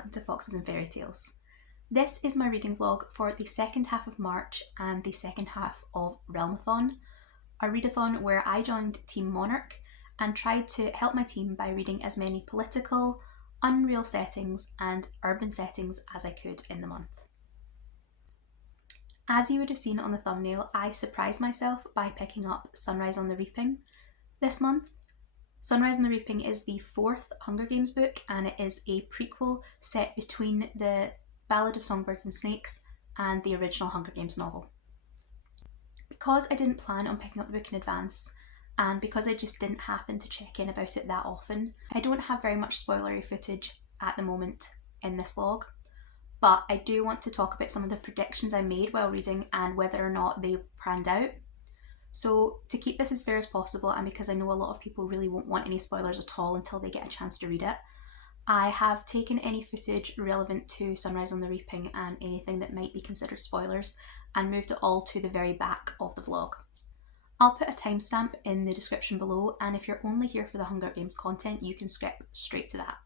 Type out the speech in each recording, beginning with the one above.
welcome to Foxes and Fairy Tales. This is my reading vlog for the second half of March and the second half of Realmathon, a readathon where I joined Team Monarch and tried to help my team by reading as many political, unreal settings and urban settings as I could in the month. As you would have seen on the thumbnail, I surprised myself by picking up Sunrise on the Reaping this month. Sunrise on the Reaping is the fourth Hunger Games book, and it is a prequel set between the Ballad of Songbirds and Snakes and the original Hunger Games novel. Because I didn't plan on picking up the book in advance, and because I just didn't happen to check in about it that often, I don't have very much spoilery footage at the moment in this vlog, but I do want to talk about some of the predictions I made while reading and whether or not they panned out. So to keep this as fair as possible, and because I know a lot of people really won't want any spoilers at all until they get a chance to read it, I have taken any footage relevant to Sunrise on the Reaping and anything that might be considered spoilers and moved it all to the very back of the vlog. I'll put a timestamp in the description below, and if you're only here for the Hunger Games content, you can skip straight to that.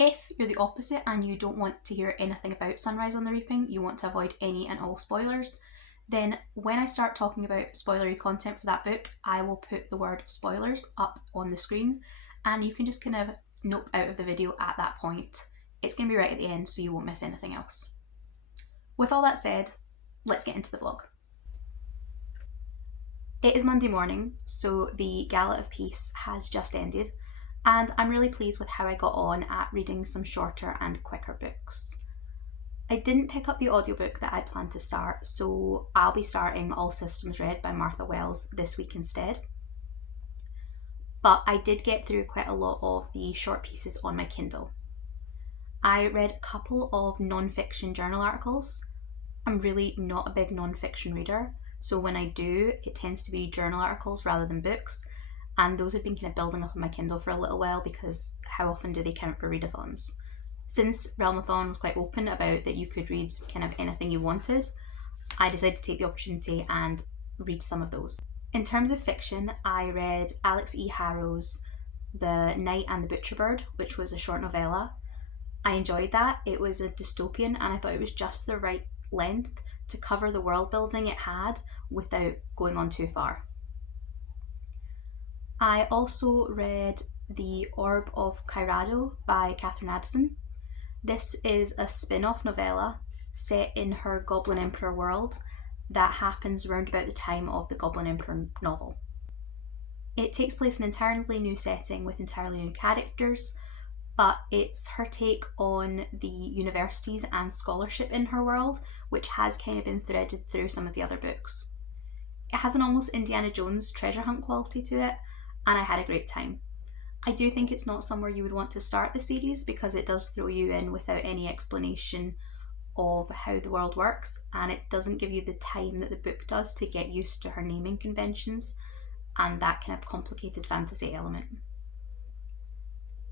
If you're the opposite and you don't want to hear anything about Sunrise on the Reaping, you want to avoid any and all spoilers, then when I start talking about spoilery content for that book, I will put the word spoilers up on the screen and you can just kind of nope out of the video at that point. It's going to be right at the end so you won't miss anything else. With all that said, let's get into the vlog. It is Monday morning, so the Gala of Peace has just ended, and I'm really pleased with how I got on at reading some shorter and quicker books. I didn't pick up the audiobook that I planned to start, so I'll be starting All Systems Red by Martha Wells this week instead. But I did get through quite a lot of the short pieces on my Kindle. I read a couple of non-fiction journal articles. I'm really not a big non-fiction reader, so when I do, it tends to be journal articles rather than books, and those have been kind of building up on my Kindle for a little while because how often do they count for readathons? Since Realmathon was quite open about that you could read kind of anything you wanted, I decided to take the opportunity and read some of those. In terms of fiction, I read Alix Harrow's The Night and the Butcherbird, which was a short novella. I enjoyed that. It was a dystopian and I thought it was just the right length to cover the world building it had without going on too far. I also read The Orb of Cairado by Katherine Addison. This is a spin-off novella set in her Goblin Emperor world that happens around about the time of the Goblin Emperor novel. It takes place in an entirely new setting with entirely new characters, but it's her take on the universities and scholarship in her world, which has kind of been threaded through some of the other books. It has an almost Indiana Jones treasure hunt quality to it, and I had a great time. I do think it's not somewhere you would want to start the series because it does throw you in without any explanation of how the world works, and it doesn't give you the time that the book does to get used to her naming conventions and that kind of complicated fantasy element.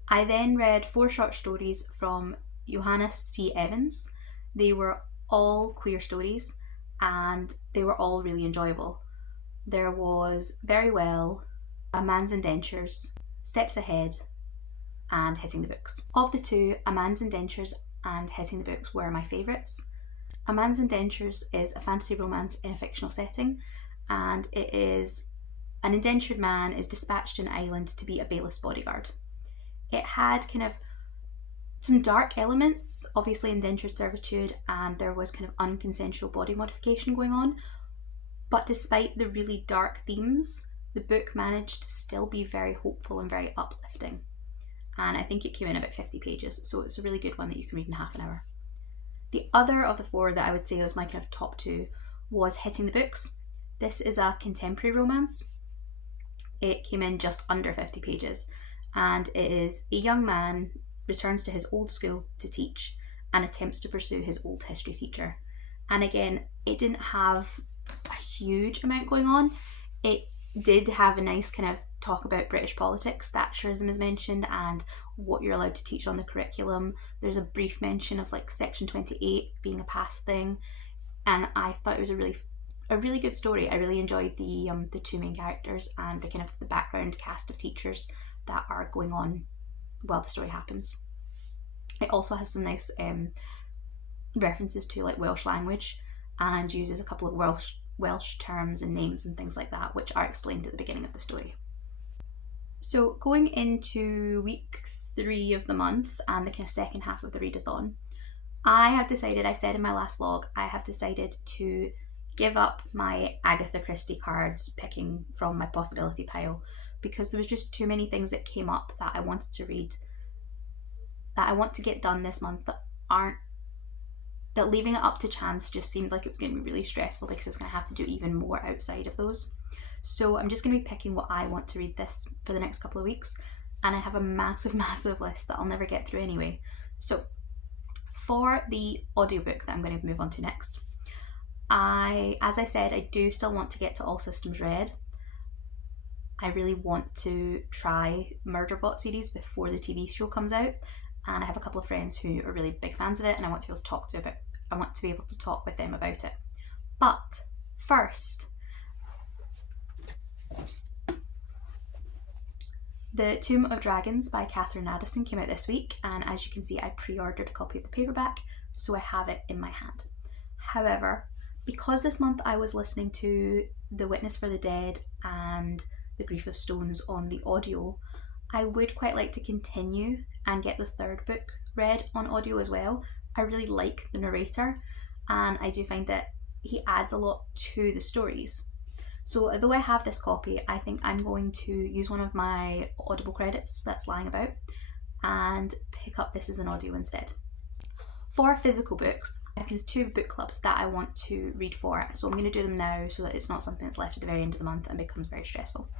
I then read 4 short stories from Johannes C. Evans. They were all queer stories and they were all really enjoyable. There was Very Well, A Man's Indentures, Steps Ahead, and Hitting the Books. Of the two, A Man's Indentures and Hitting the Books were my favourites. A Man's Indentures is a fantasy romance in a fictional setting, and it is an indentured man is dispatched to an island to be a bailiff's bodyguard. It had kind of some dark elements, obviously indentured servitude, and there was kind of unconsensual body modification going on, but despite the really dark themes, the book managed to still be very hopeful and very uplifting. And I think it came in about 50 pages, so it's a really good one that you can read in half an hour. The other of the 4 that I would say was my kind of top 2 was Hitting the Books. This is a contemporary romance. It came in just under 50 pages, and it is a young man returns to his old school to teach and attempts to pursue his old history teacher. And again, it didn't have a huge amount going on. It did have a nice kind of talk about British politics. Thatcherism is mentioned and what you're allowed to teach on the curriculum. There's a brief mention of like Section 28 being a past thing, and I thought it was a really good story. I really enjoyed the 2 main characters and the kind of the background cast of teachers that are going on while the story happens. It also has some nice references to like Welsh language, and uses a couple of Welsh terms and names and things like that, which are explained at the beginning of the story. So going into week 3 of the month and the kind of second half of the readathon, I said in my last vlog, I have decided to give up my Agatha Christie cards picking from my possibility pile, because there was just too many things that came up that I wanted to read, that I want to get done this month, that leaving it up to chance just seemed like it was going to be really stressful, because I was going to have to do even more outside of those. So I'm just going to be picking what I want to read this for the next couple of weeks, and I have a massive list that I'll never get through anyway. So for the audiobook that I'm going to move on to next, as I said, I do still want to get to All Systems Red. I really want to try Murderbot series before the TV show comes out, and I have a couple of friends who are really big fans of it, and I want to be able to talk with them about it. But first, The Tomb of Dragons by Katherine and Addison came out this week, and as you can see, I pre-ordered a copy of the paperback, so I have it in my hand. However, because this month I was listening to The Witness for the Dead and The Grief of Stones on the audio, I would quite like to continue and get the third book read on audio as well. I really like the narrator, and I do find that he adds a lot to the stories. So although I have this copy, I think I'm going to use one of my Audible credits that's lying about and pick up this as an audio instead. For physical books, I have 2 book clubs that I want to read for, so I'm going to do them now so that it's not something that's left at the very end of the month and becomes very stressful.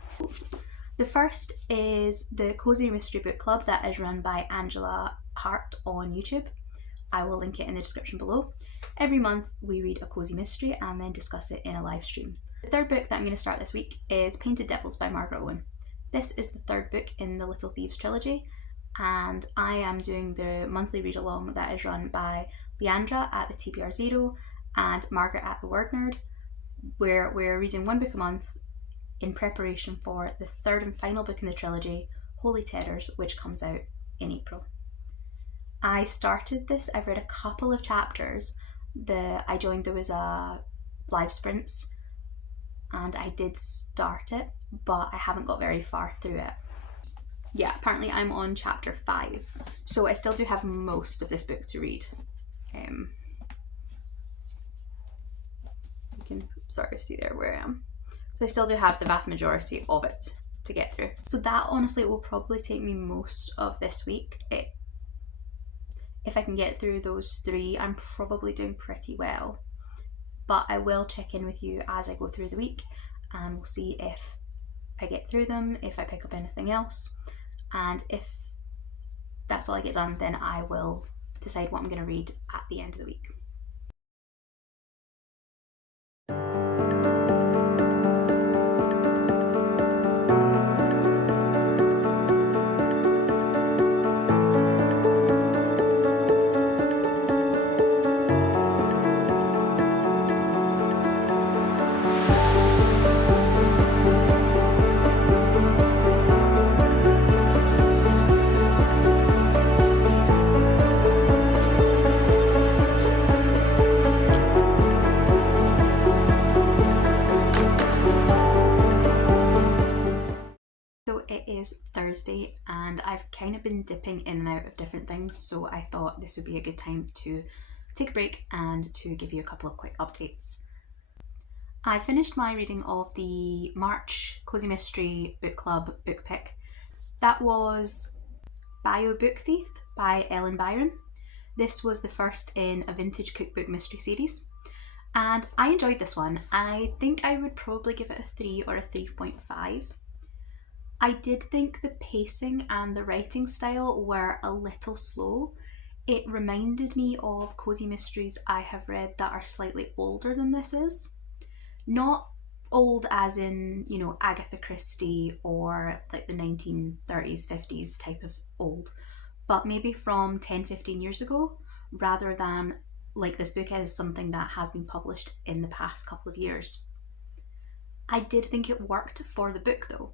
The first is the Cozy Mystery Bookclub that is run by Angela Hart on YouTube. I will link it in the description below. Every month we read a cozy mystery and then discuss it in a live stream. The third book that I'm going to start this week is Painted Devils by Margaret Owen. This is the third book in the Little Thieves trilogy, and I am doing the monthly read along that is run by Leandra at the TBR Zero and Margaret at the Word Nerd, where we're reading one book a month in preparation for the third and final book in the trilogy, Holy Terrors, which comes out in April. I started this, I've read a couple of chapters. There was a live sprints, and I did start it, but I haven't got very far through it. Yeah, apparently I'm on chapter 5, so I still do have most of this book to read. You can sort of see there where I am. So I still do have the vast majority of it to get through. So that honestly will probably take me most of this week. If I can get through those 3, I'm probably doing pretty well. But I will check in with you as I go through the week, and we'll see if I get through them, if I pick up anything else, and if that's all I get done, then I will decide what I'm going to read at the end of the week. Thursday, and I've kind of been dipping in and out of different things, so I thought this would be a good time to take a break and to give you a couple of quick updates. I finished my reading of the March Cozy Mystery Book Club book pick. That was Bayou Book Thief by Ellen Byron. This was the first in a vintage cookbook mystery series, and I enjoyed this one. I think I would probably give it a 3 or a 3.5. I did think the pacing and the writing style were a little slow. It reminded me of cozy mysteries I have read that are slightly older than this is. Not old as in, Agatha Christie or like the 1930s, 50s type of old, but maybe from 10-15 years ago, rather than like this book is something that has been published in the past couple of years. I did think it worked for the book though.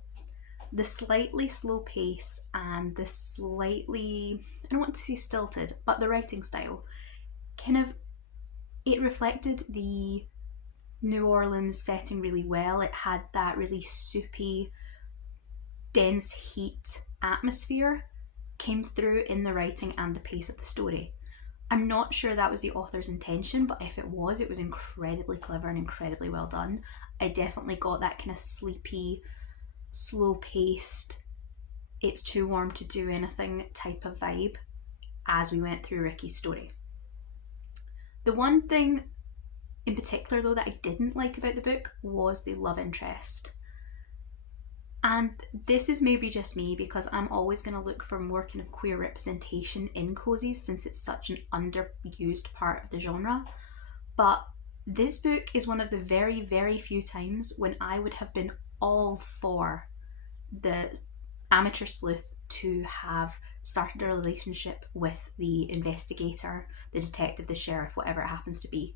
The slightly slow pace and the slightly, I don't want to say stilted, but the writing style, it reflected the New Orleans setting really well. It had that really soupy, dense heat atmosphere came through in the writing and the pace of the story. I'm not sure that was the author's intention, but if it was incredibly clever and incredibly well done. I definitely got that kind of sleepy, slow-paced, it's too warm to do anything type of vibe as we went through Ricky's story. The one thing in particular, though, that I didn't like about the book was the love interest. And this is maybe just me, because I'm always going to look for more kind of queer representation in cozies, since it's such an underused part of the genre. But this book is one of the very, very few times when I would have been all for the amateur sleuth to have started a relationship with the investigator, the detective, the sheriff, whatever it happens to be.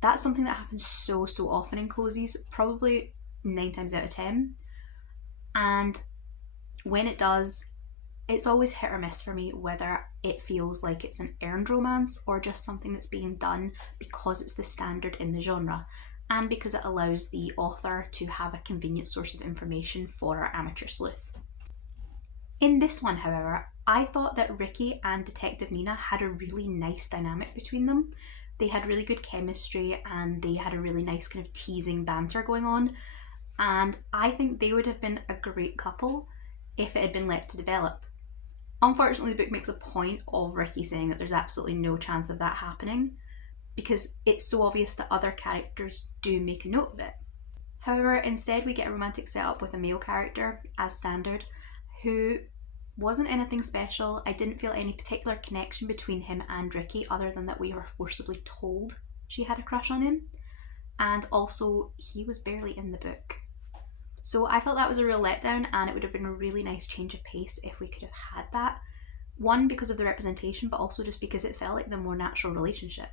That's something that happens so often in cozies, probably 9 times out of 10. And when it does, it's always hit or miss for me whether it feels like it's an earned romance or just something that's being done because it's the standard in the genre and because it allows the author to have a convenient source of information for our amateur sleuth. In this one, however, I thought that Ricky and Detective Nina had a really nice dynamic between them. They had really good chemistry and they had a really nice kind of teasing banter going on. And I think they would have been a great couple if it had been left to develop. Unfortunately, the book makes a point of Ricky saying that there's absolutely no chance of that happening because it's so obvious that other characters do make a note of it. However, instead we get a romantic setup with a male character, as standard, who wasn't anything special. I didn't feel any particular connection between him and Ricky other than that we were forcibly told she had a crush on him. And also, he was barely in the book. So I felt that was a real letdown, and it would have been a really nice change of pace if we could have had that. One, because of the representation, but also just because it felt like the more natural relationship.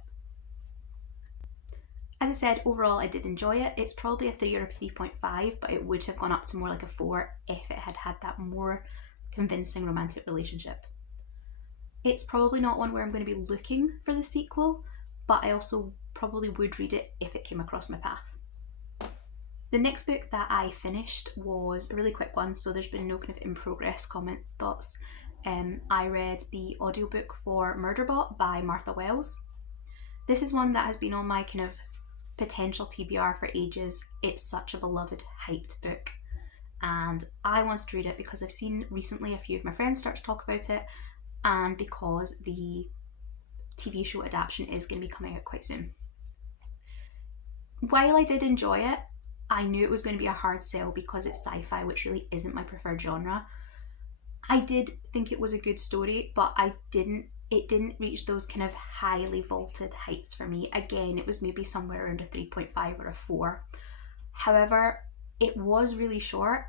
As I said, overall I did enjoy it. It's probably a 3 or a 3.5, but it would have gone up to more like a 4 if it had had that more convincing romantic relationship. It's probably not one where I'm going to be looking for the sequel, but I also probably would read it if it came across my path. The next book that I finished was a really quick one, so there's been no kind of in progress comments, thoughts. I read the audiobook for Murderbot by Martha Wells. This is one that has been on my kind of potential TBR for ages. It's such a beloved, hyped book, and I wanted to read it because I've seen recently a few of my friends start to talk about it, and because the TV show adaptation is going to be coming out quite soon. While I did enjoy it, I knew it was going to be a hard sell because it's sci-fi, which really isn't my preferred genre. I did think it was a good story, but it didn't reach those kind of highly vaulted heights for me. Again, it was maybe somewhere around a 3.5 or a 4. However, it was really short,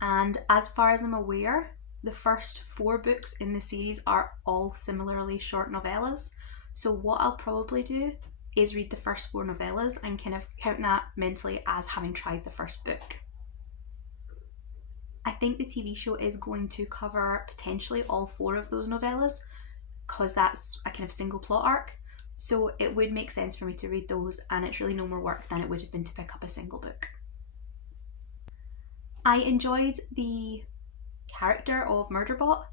and as far as I'm aware, the first 4 books in the series are all similarly short novellas. So what I'll probably do is read the first 4 novellas and kind of count that mentally as having tried the first book. I think the TV show is going to cover potentially all 4 of those novellas because that's a kind of single plot arc. So it would make sense for me to read those, and it's really no more work than it would have been to pick up a single book. I enjoyed the character of Murderbot.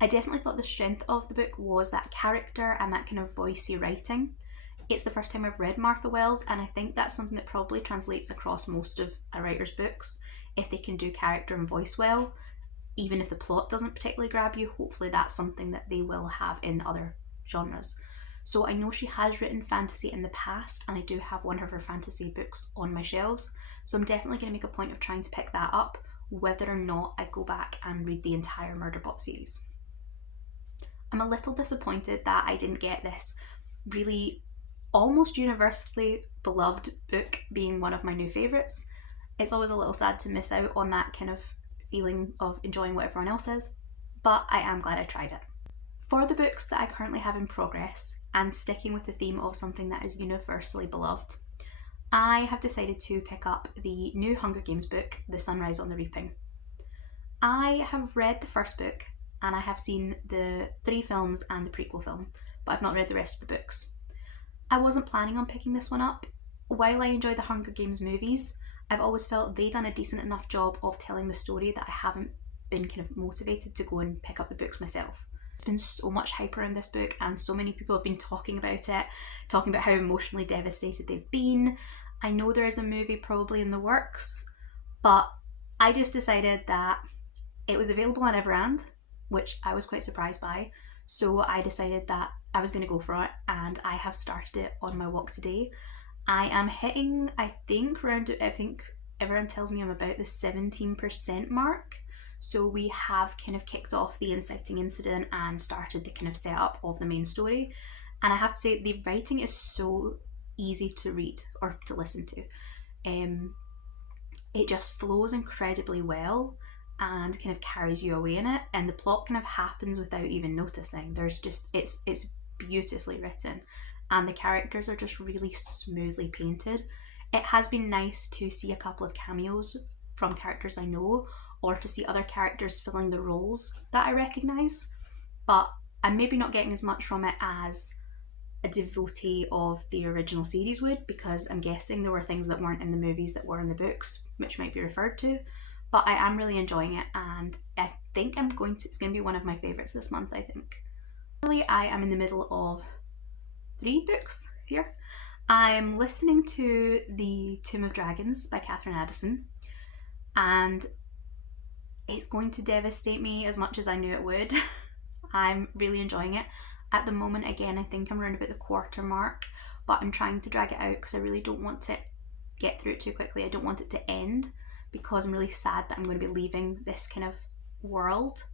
I definitely thought the strength of the book was that character and that kind of voicey writing. It's the first time I've read Martha Wells, and I think that's something that probably translates across most of a writer's books. If they can do character and voice well, even if the plot doesn't particularly grab you, hopefully that's something that they will have in other genres. So I know she has written fantasy in the past, and I do have one of her fantasy books on my shelves, so I'm definitely going to make a point of trying to pick that up, whether or not I go back and read the entire Murderbot series. I'm a little disappointed that I didn't get this really almost universally beloved book being one of my new favourites. It's always a little sad to miss out on that kind of feeling of enjoying what everyone else is, but I am glad I tried it. For the books that I currently have in progress, and sticking with the theme of something that is universally beloved, I have decided to pick up the new Hunger Games book, The Sunrise on the Reaping. I have read the first book and I have seen the 3 films and the prequel film, but I've not read the rest of the books. I wasn't planning on picking this one up. While I enjoy the Hunger Games movies, I've always felt they've done a decent enough job of telling the story that I haven't been kind of motivated to go and pick up the books myself. There's been so much hype around this book and so many people have been talking about it, talking about how emotionally devastated they've been. I know there is a movie probably in the works, but I just decided that it was available on Everand, which I was quite surprised by. So I decided that I was going to go for it, and I have started it on my walk today. I am hitting, I think everyone tells me I'm about the 17% mark. So we have kind of kicked off the inciting incident and started the kind of setup of the main story. And I have to say, the writing is so easy to read or to listen to. It just flows incredibly well and kind of carries you away in it, and the plot kind of happens without even noticing. It's beautifully written, and the characters are just really smoothly painted. It has been nice to see a couple of cameos from characters I know, or to see other characters filling the roles that I recognise, but I'm maybe not getting as much from it as a devotee of the original series would, because I'm guessing there were things that weren't in the movies that were in the books, which might be referred to. But I am really enjoying it, and I think it's going to be one of my favourites this month, I think. Really, I am in the middle of 3 books here. I'm listening to The Tomb of Dragons by Katherine Addison, and it's going to devastate me as much as I knew it would. I'm really enjoying it. At the moment, again, I think I'm around about the quarter mark, but I'm trying to drag it out because I really don't want to get through it too quickly. I don't want it to end, because I'm really sad that I'm going to be leaving this kind of world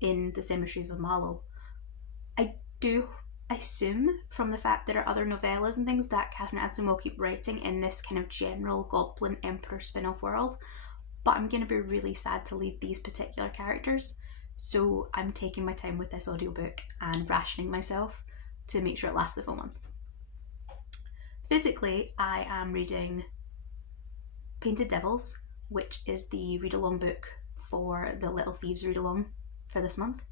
in the Cemetery of Mallow. I do assume from the fact there are other novellas and things that Katherine Addison will keep writing in this kind of general Goblin Emperor spin-off world, but I'm going to be really sad to leave these particular characters, so I'm taking my time with this audiobook and rationing myself to make sure it lasts the full month. Physically, I am reading Painted Devils, which is the read-along book for the Little Thieves read-along for this month.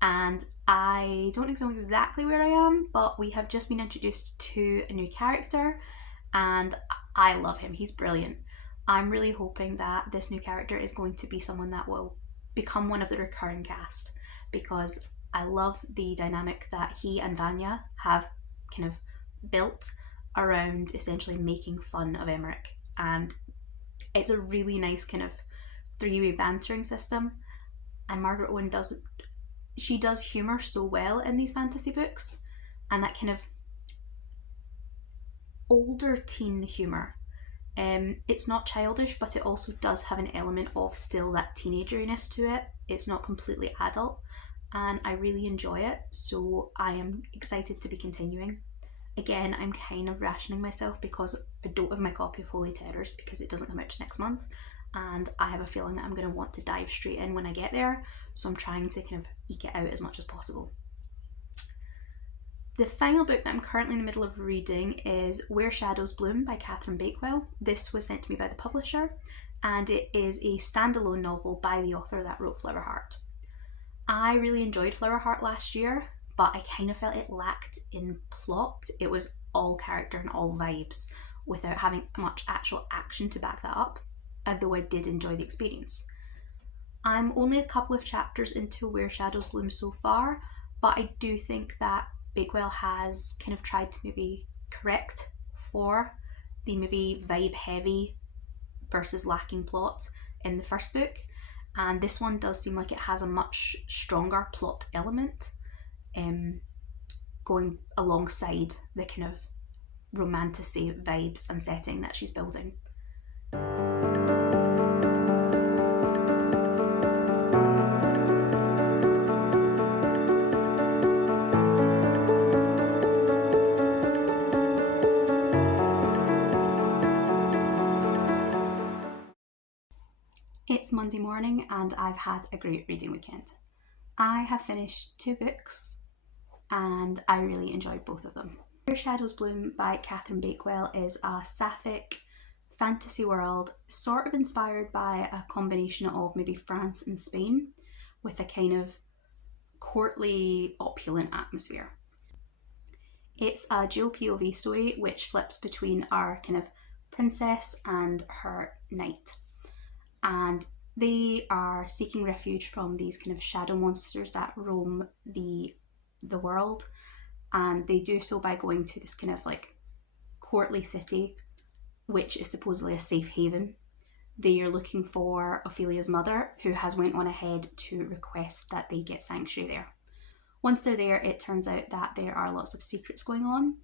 And I don't know exactly where I am, but we have just been introduced to a new character, and I love him. He's brilliant. I'm really hoping that this new character is going to be someone that will become one of the recurring cast, because I love the dynamic that he and Vanya have kind of built around essentially making fun of Emmerich, and it's a really nice kind of 3-way bantering system. And Margaret Owen does humour so well in these fantasy books, and that kind of older teen humour. It's not childish, but it also does have an element of still that teenageriness to it. It's not completely adult, and I really enjoy it, so I am excited to be continuing. Again, I'm kind of rationing myself because I don't have my copy of Holy Terrors because it doesn't come out next month, and I have a feeling that I'm going to want to dive straight in when I get there, so I'm trying to kind of eke it out as much as possible. The final book that I'm currently in the middle of reading is Where Shadows Bloom by Catherine Bakewell. This was sent to me by the publisher, and it is a standalone novel by the author that wrote Flowerheart. I really enjoyed Flowerheart last year, but I kind of felt it lacked in plot. It was all character and all vibes without having much actual action to back that up, although I did enjoy the experience. I'm only a couple of chapters into Where Shadows Bloom so far, but I do think that Bakewell has kind of tried to maybe correct for the maybe vibe heavy versus lacking plot in the first book, and this one does seem like it has a much stronger plot element going alongside the kind of romantasy vibes and setting that she's building. It's Monday morning and I've had a great reading weekend. I have finished 2 books and I really enjoyed both of them. Where Shadows Bloom by Catherine Bakewell is a sapphic fantasy world, sort of inspired by a combination of maybe France and Spain, with a kind of courtly, opulent atmosphere. It's a dual POV story which flips between our kind of princess and her knight. And they are seeking refuge from these kind of shadow monsters that roam the world. And they do so by going to this kind of like courtly city, which is supposedly a safe haven. They are looking for Ophelia's mother, who has went on ahead to request that they get sanctuary there. Once they're there, it turns out that there are lots of secrets going on,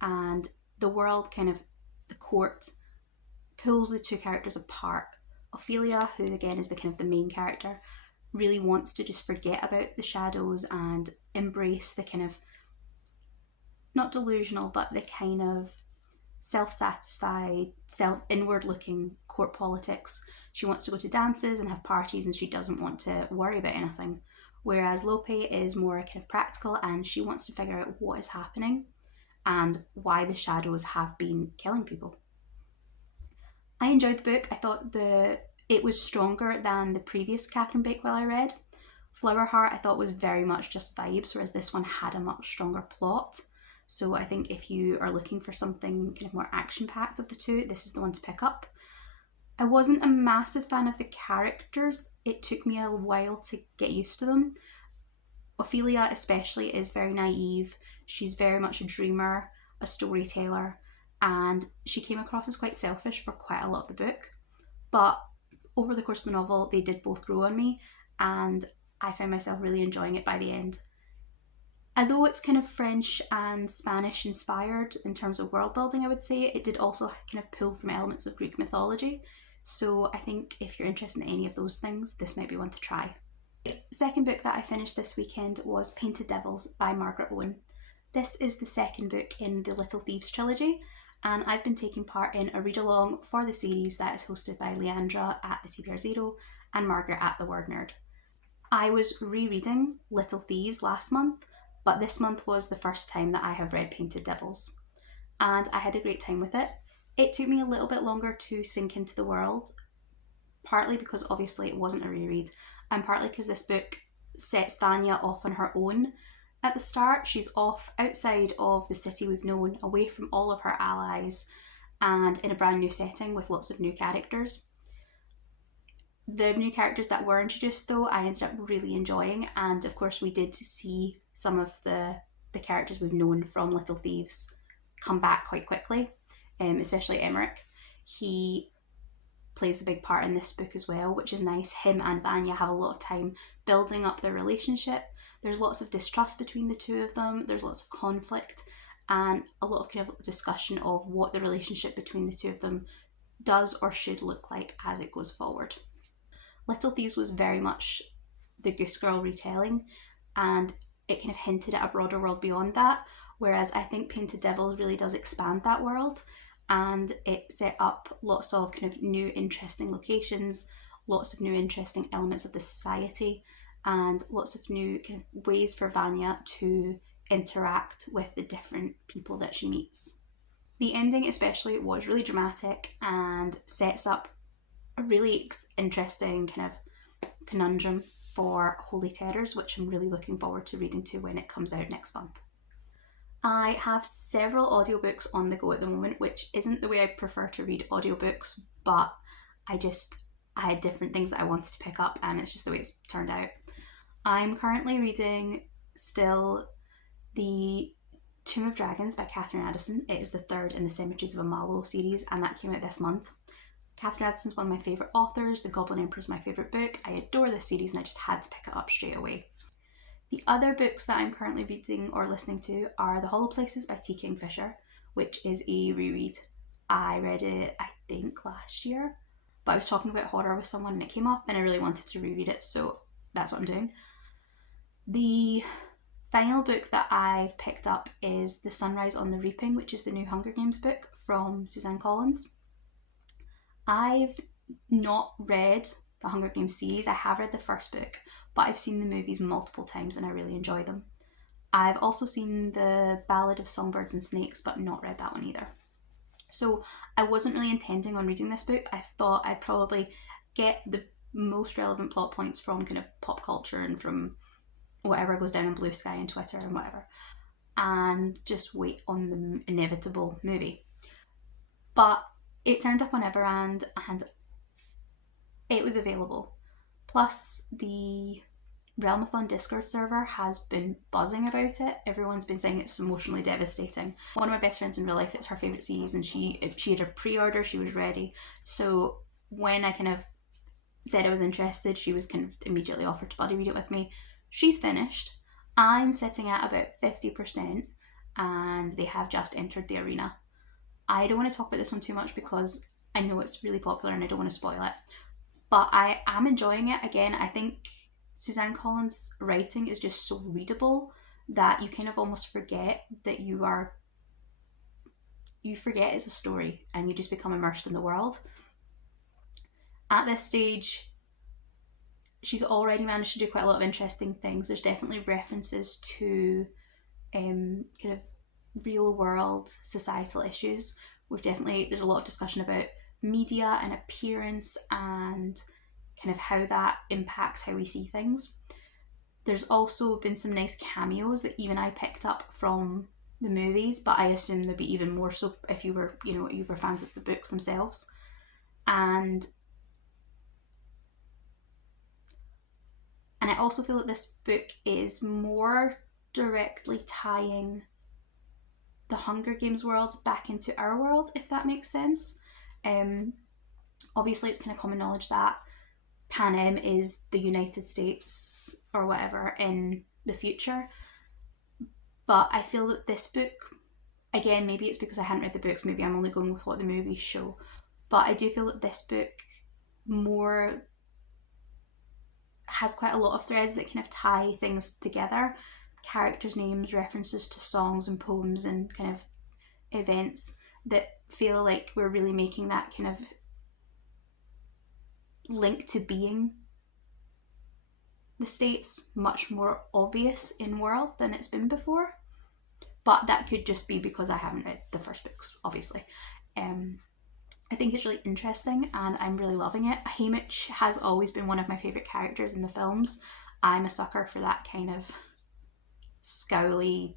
and the world, kind of the court, pulls the two characters apart. Ophelia, who again is the kind of the main character, really wants to just forget about the shadows and embrace the kind of, not delusional, but the kind of self-satisfied, inward-looking court politics. She wants to go to dances and have parties, and she doesn't want to worry about anything. Whereas Lope is more kind of practical, and she wants to figure out what is happening and why the shadows have been killing people. I enjoyed the book. I thought it was stronger than the previous Catherine Bakewell I read. Flowerheart I thought was very much just vibes, whereas this one had a much stronger plot. So I think if you are looking for something kind of more action-packed of the two, this is the one to pick up. I wasn't a massive fan of the characters. It took me a while to get used to them. Ophelia especially is very naive. She's very much a dreamer, a storyteller, and she came across as quite selfish for quite a lot of the book. But over the course of the novel, they did both grow on me, and I found myself really enjoying it by the end. Although it's kind of French and Spanish inspired in terms of world building, I would say, it did also kind of pull from elements of Greek mythology. So I think if you're interested in any of those things, this might be one to try. The second book that I finished this weekend was Painted Devils by Margaret Owen. This is the second book in the Little Thieves trilogy, and I've been taking part in a read-along for the series that is hosted by Leandra at the TBR Zero and Margaret at the Word Nerd. I was rereading Little Thieves last month, but this month was the first time that I have read Painted Devils, and I had a great time with it. It took me a little bit longer to sink into the world, partly because obviously it wasn't a reread, and partly because this book sets Vanya off on her own. At the start, she's off outside of the city we've known, away from all of her allies, and in a brand new setting with lots of new characters. The new characters that were introduced, though, I ended up really enjoying, and of course we did see some of the characters we've known from Little Thieves come back quite quickly, especially Emmerich. He plays a big part in this book as well, which is nice. Him and Vanya have a lot of time building up their relationship. There's lots of distrust between the two of them, there's lots of conflict, and a lot of kind of discussion of what the relationship between the two of them does or should look like as it goes forward. Little Thieves was very much the Goose Girl retelling, and it kind of hinted at a broader world beyond that, whereas I think Painted Devils really does expand that world, and it set up lots of kind of new interesting locations, lots of new interesting elements of the society, and lots of new kind of ways for Vanya to interact with the different people that she meets. The ending especially was really dramatic and sets up a really interesting kind of conundrum for Holy Terrors, which I'm really looking forward to reading to when it comes out next month. I have several audiobooks on the go at the moment, which isn't the way I prefer to read audiobooks, but I had different things that I wanted to pick up, and it's just the way it's turned out. I'm currently reading still the Tomb of Dragons by Katherine Addison. It is the third in the Cemeteries of Amalo series, and that came out this month. Katherine Addison's one of my favourite authors. The Goblin Emperor is my favourite book. I adore this series, and I just had to pick it up straight away. The other books that I'm currently reading or listening to are The Hollow Places by T. Kingfisher, which is a reread. I read it, I think, last year, but I was talking about horror with someone and it came up and I really wanted to reread it, so that's what I'm doing. The final book that I've picked up is The Sunrise on the Reaping, which is the new Hunger Games book from Suzanne Collins. I've not read the Hunger Games series. I have read the first book, but I've seen the movies multiple times and I really enjoy them. I've also seen the Ballad of Songbirds and Snakes, but not read that one either. So I wasn't really intending on reading this book. I thought I'd probably get the most relevant plot points from kind of pop culture and from whatever goes down on Blue Sky and Twitter and whatever, and just wait on the inevitable movie. But it turned up on Everand and it was available. Plus, the Realmathon Discord server has been buzzing about it. Everyone's been saying it's emotionally devastating. One of my best friends in real life, it's her favourite series, and she had a pre-order, she was ready. So when I kind of said I was interested, she was kind of immediately offered to buddy read it with me. She's finished. I'm sitting at about 50%, and they have just entered the arena. I don't want to talk about this one too much because I know it's really popular and I don't want to spoil it. But I am enjoying it. Again, I think Suzanne Collins' writing is just so readable that you kind of almost forget that you forget it's a story and you just become immersed in the world. At this stage, she's already managed to do quite a lot of interesting things. There's definitely references to kind of real world societal issues. There's a lot of discussion about media and appearance and kind of how that impacts how we see things. There's also been some nice cameos that even I picked up from the movies, but I assume there'd be even more so if you were fans of the books themselves. And I also feel that this book is more directly tying the Hunger Games world back into our world, if that makes sense. Obviously, it's kind of common knowledge that Panem is the United States or whatever in the future. But I feel that this book, again, maybe it's because I hadn't read the books, maybe I'm only going with what the movies show, but I do feel that this book more has quite a lot of threads that kind of tie things together. Characters' names, references to songs and poems and kind of events that feel like we're really making that kind of link to being the States much more obvious in world than it's been before. But that could just be because I haven't read the first books, obviously. I think it's really interesting and I'm really loving it. Haymitch has always been one of my favourite characters in the films. I'm a sucker for that kind of scowly,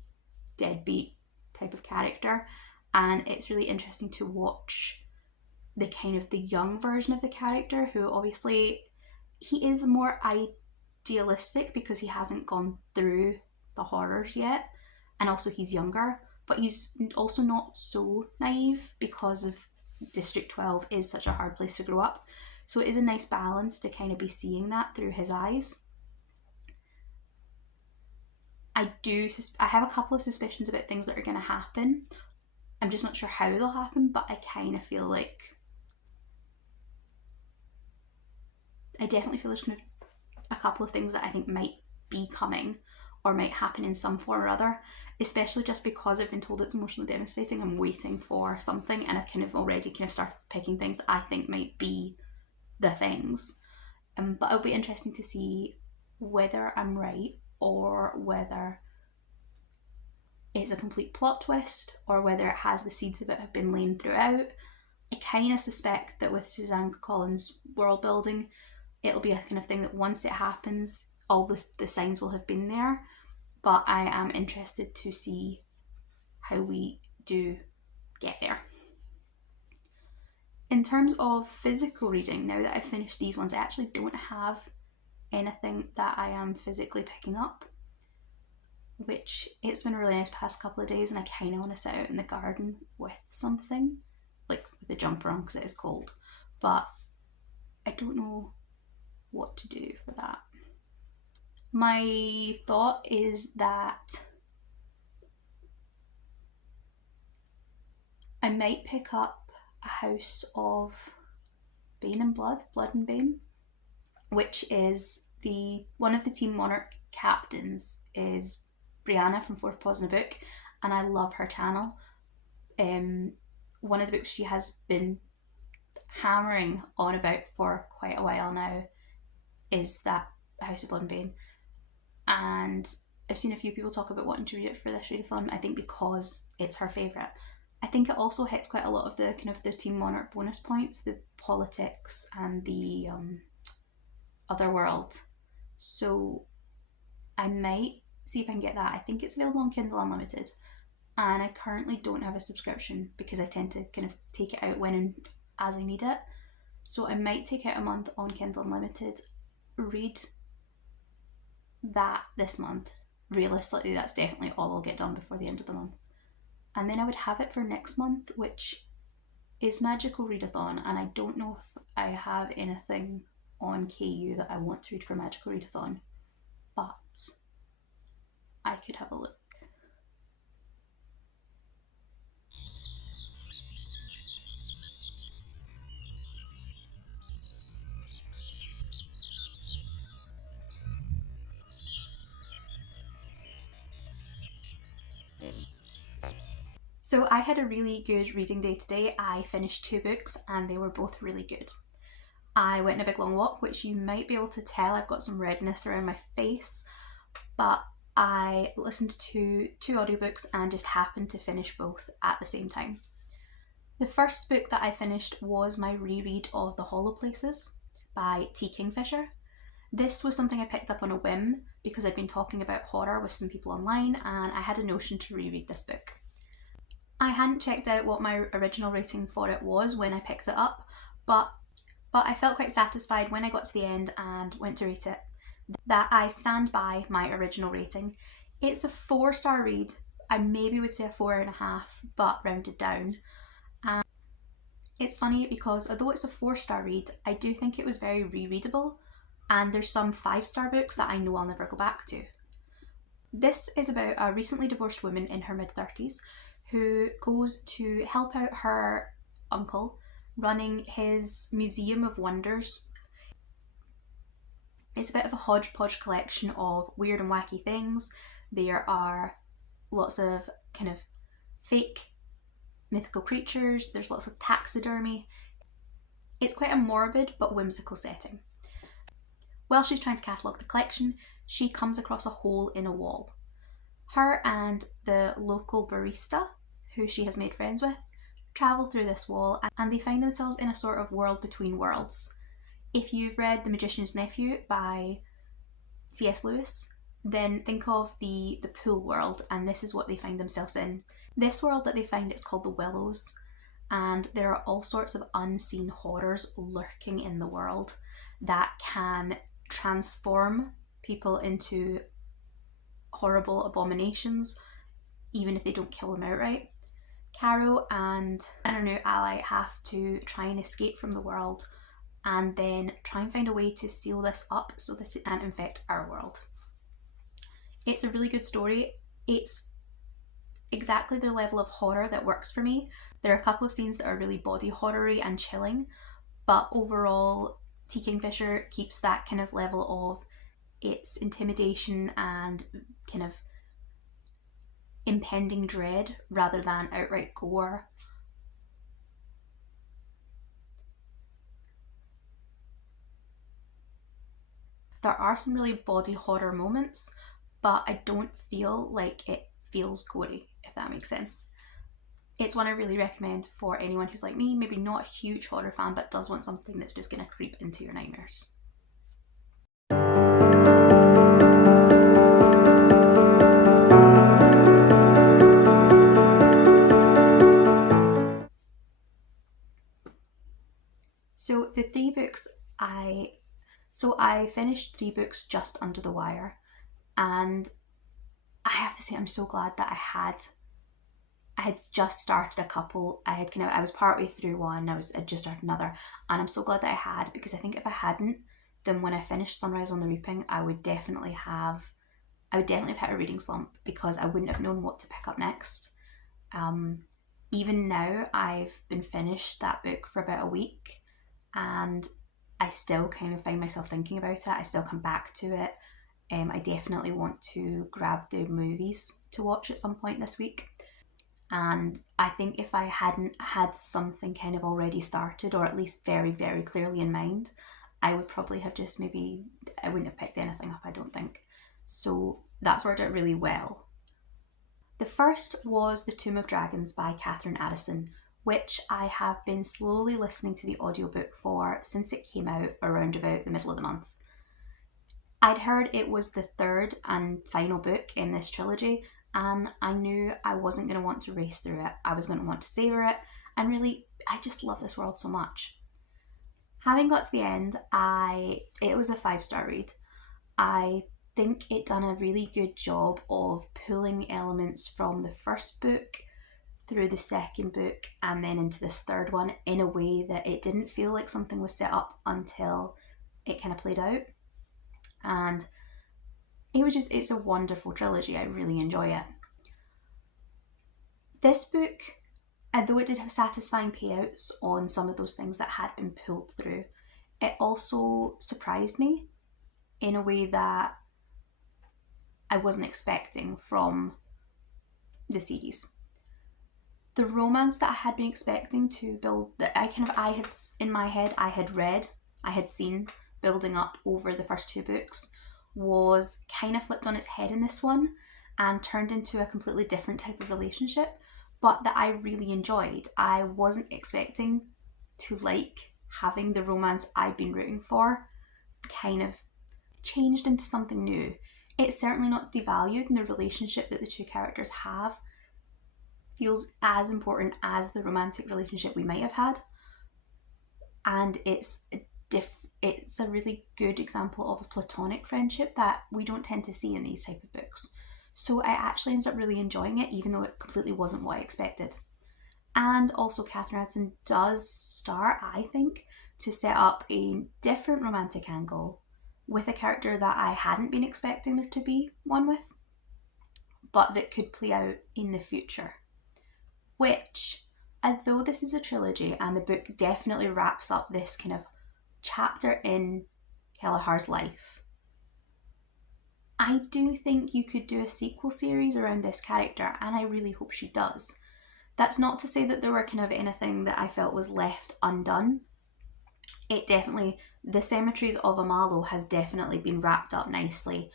deadbeat type of character, and it's really interesting to watch the kind of the young version of the character, who obviously he is more idealistic because he hasn't gone through the horrors yet, and also he's younger, but he's also not so naive because of District 12 is such a hard place to grow up. So it is a nice balance to kind of be seeing that through his eyes. I have a couple of suspicions about things that are going to happen. I'm just not sure how they'll happen, but I kind of feel like I definitely feel there's kind of a couple of things that I think might be coming or might happen in some form or other, especially just because I've been told it's emotionally devastating. I'm waiting for something and I've kind of already kind of started picking things that I think might be the things. But it'll be interesting to see whether I'm right or whether it's a complete plot twist or whether it has the seeds of it have been lain throughout. I kind of suspect that with Suzanne Collins' world building, it'll be a kind of thing that once it happens, all the signs will have been there. But I am interested to see how we do get there. In terms of physical reading, now that I've finished these ones, I actually don't have anything that I am physically picking up, which it's been a really nice past couple of days, and I kind of want to sit out in the garden with something, like with a jumper on because it is cold, but I don't know what to do for that. My thought is that I might pick up A House of Bane and Blood and Bane, which is one of the Team Monarch captains is Brianna from Fourth Paws in a Book, and I love her channel. One of the books she has been hammering on about for quite a while now is that House of Blood and Bane, and I've seen a few people talk about wanting to read it for this readathon. I think because it's her favourite. I think it also hits quite a lot of the kind of the Team Monarch bonus points, the politics and the other world. So I might see if I can get that. I think it's available on Kindle Unlimited, and I currently don't have a subscription because I tend to kind of take it out when and as I need it. So I might take out a month on Kindle Unlimited, read that this month. Realistically, that's definitely all I'll get done before the end of the month. And then I would have it for next month, which is Magical Readathon, and I don't know if I have anything on KU that I want to read for Magical Readathon, but I could have a look. So I had a really good reading day today. I finished 2 books and they were both really good. I went on a big long walk, which you might be able to tell I've got some redness around my face, but I listened to 2 audiobooks and just happened to finish both at the same time. The first book that I finished was my reread of The Hollow Places by T. Kingfisher. This was something I picked up on a whim because I'd been talking about horror with some people online and I had a notion to reread this book. I hadn't checked out what my original rating for it was when I picked it up, but I felt quite satisfied when I got to the end and went to rate it that I stand by my original rating. It's a 4-star read. I maybe would say a 4.5, but rounded down. And it's funny because although it's a 4-star read, I do think it was very rereadable, and there's some 5-star books that I know I'll never go back to. This is about a recently divorced woman in her mid-30s who goes to help out her uncle running his Museum of Wonders. It's a bit of a hodgepodge collection of weird and wacky things. There are lots of kind of fake mythical creatures, there's lots of taxidermy. It's quite a morbid but whimsical setting. While she's trying to catalogue the collection, she comes across a hole in a wall. Her and the local barista, who she has made friends with, travel through this wall and they find themselves in a sort of world between worlds. If you've read The Magician's Nephew by C.S. Lewis, then think of the pool world, and this is what they find themselves in. This world that they find, it's called the Willows, and there are all sorts of unseen horrors lurking in the world that can transform people into horrible abominations, even if they don't kill them outright. Harrow and her new ally have to try and escape from the world and then try and find a way to seal this up so that it can't infect our world. It's a really good story. It's exactly the level of horror that works for me. There are a couple of scenes that are really body horror-y and chilling, but overall T. Kingfisher keeps that kind of level of its intimidation and kind of impending dread rather than outright gore. There are some really body horror moments, but I don't feel like it feels gory, if that makes sense. It's one I really recommend for anyone who's like me, maybe not a huge horror fan, but does want something that's just going to creep into your nightmares. So the 3 books I finished 3 books just under the wire, and I have to say I'm so glad that I had just started a couple. I was partway through one, I'd just started another, and I'm so glad that I had, because I think if I hadn't, then when I finished Sunrise on the Reaping, I would definitely have hit a reading slump because I wouldn't have known what to pick up next. Even now, I've been finished that book for about a week, and I still kind of find myself thinking about it. I still come back to it. I definitely want to grab the movies to watch at some point this week. And I think if I hadn't had something kind of already started, or at least very, very clearly in mind, I would probably have just I wouldn't have picked anything up, I don't think. So that's worked out really well. The first was The Tomb of Dragons by Katherine Addison, which I have been slowly listening to the audiobook for since it came out around about the middle of the month. I'd heard it was the third and final book in this trilogy, and I knew I wasn't going to want to race through it. I was going to want to savour it, and really, I just love this world so much. Having got to the end, it was a 5-star read. I think it done a really good job of pulling elements from the first book through the second book and then into this third one in a way that it didn't feel like something was set up until it kind of played out. And it's a wonderful trilogy. I really enjoy it. This book, although it did have satisfying payouts on some of those things that had been pulled through, it also surprised me in a way that I wasn't expecting from the series. The romance that I had been expecting to build, that I had in my head, I had seen building up over the first 2 books, was kind of flipped on its head in this one and turned into a completely different type of relationship, but that I really enjoyed. I wasn't expecting to like having the romance I'd been rooting for kind of changed into something new. It's certainly not devalued, and the relationship that the 2 characters have feels as important as the romantic relationship we might have had, and it's a really good example of a platonic friendship that we don't tend to see in these type of books. So I actually ended up really enjoying it, even though it completely wasn't what I expected. And also Katherine Addison does start, I think, to set up a different romantic angle with a character that I hadn't been expecting there to be one with, but that could play out in the future. Which, although this is a trilogy and the book definitely wraps up this kind of chapter in Kelleher's life, I do think you could do a sequel series around this character, and I really hope she does. That's not to say that there were kind of anything that I felt was left undone. The Cemeteries of Amalo has definitely been wrapped up nicely,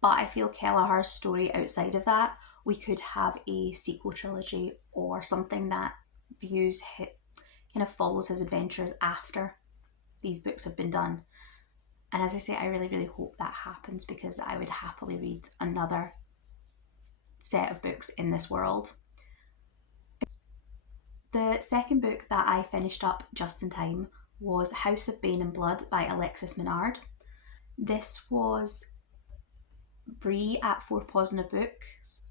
but I feel Kelleher's story outside of that, we could have a sequel trilogy or something that kind of follows his adventures after these books have been done. And as I say, I really, really hope that happens, because I would happily read another set of books in this world. The second book that I finished up just in time was House of Bane and Blood by Alexis Minard. This was Brie at Four Paws in a Book's